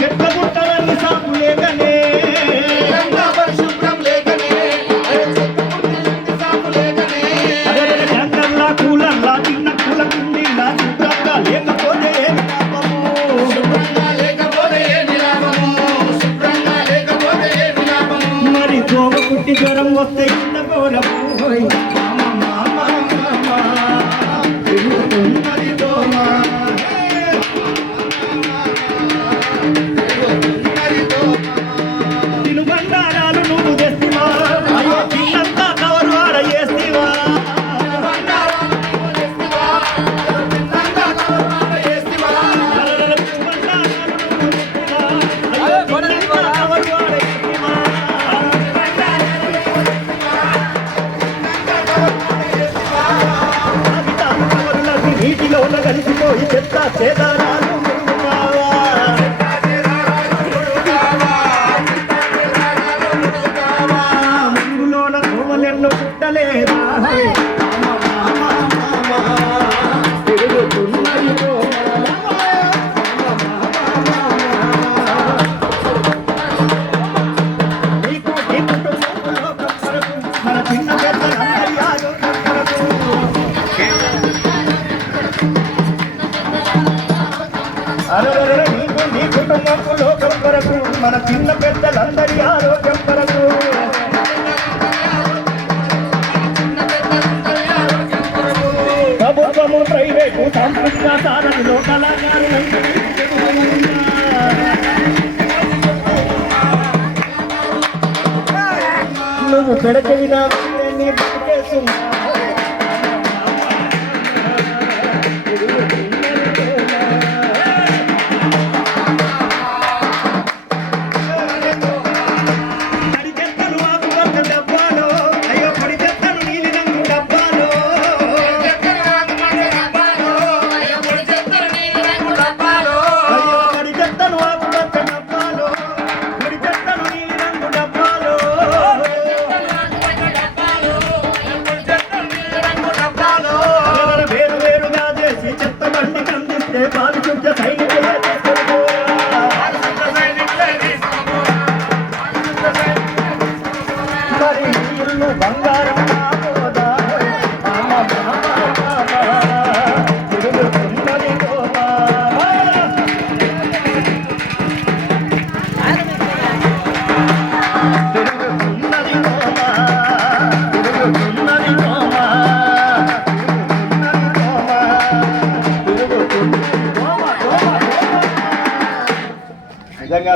చెట్లగుట్టలన్నీ సాపు లేకనే పరిశుభ్రం లేకనే సాపు లేకనే ట్యాంకర్లా కూలర్లా చిన్న కూల కుండీలా శుభ్రంగా లేకపోతే ఏమి లాభము శుభ్రంగా లేకపోతే ఏమి లాభము శుభ్రంగా లేకపోతే ఏమి లాభము మరి దోమ పుట్టి జ్వరం వస్తే ఇంత ఘోరము తిరుగుతున్నది దోమ తినుబండారాలు నువ్వు తెస్తివా అయ్యో చిన్నంతా కవరు ఆడ చేస్తివా నీటిలో కలిసిపోయి చెత్త చేదారాలు ముందులోన కోమలెన్నో పుట్టలేదా తిరుగుతున్నది నీకు నీ కుటుంబంలో కొరకు మన చిన్న పెద్దలందరి ఆరోగ్యం కొరకు అరవరర నీకు నీ కుటుంబపు లోకం కొరకు మన చిన్న పెద్దలందరి ఆరోగ్యం కొరకు ప్రభుత్వము ప్రైవేటు సాంస్కృతిక సాధనలో కళాకారులందరూ నువ్వు పెడచెవిన నీ బతికేస్తున్నా పారిశుద్ధ్య సైనికులే మరి ఇల్లు బంగారం తిరుగుతున్నది నిజంగా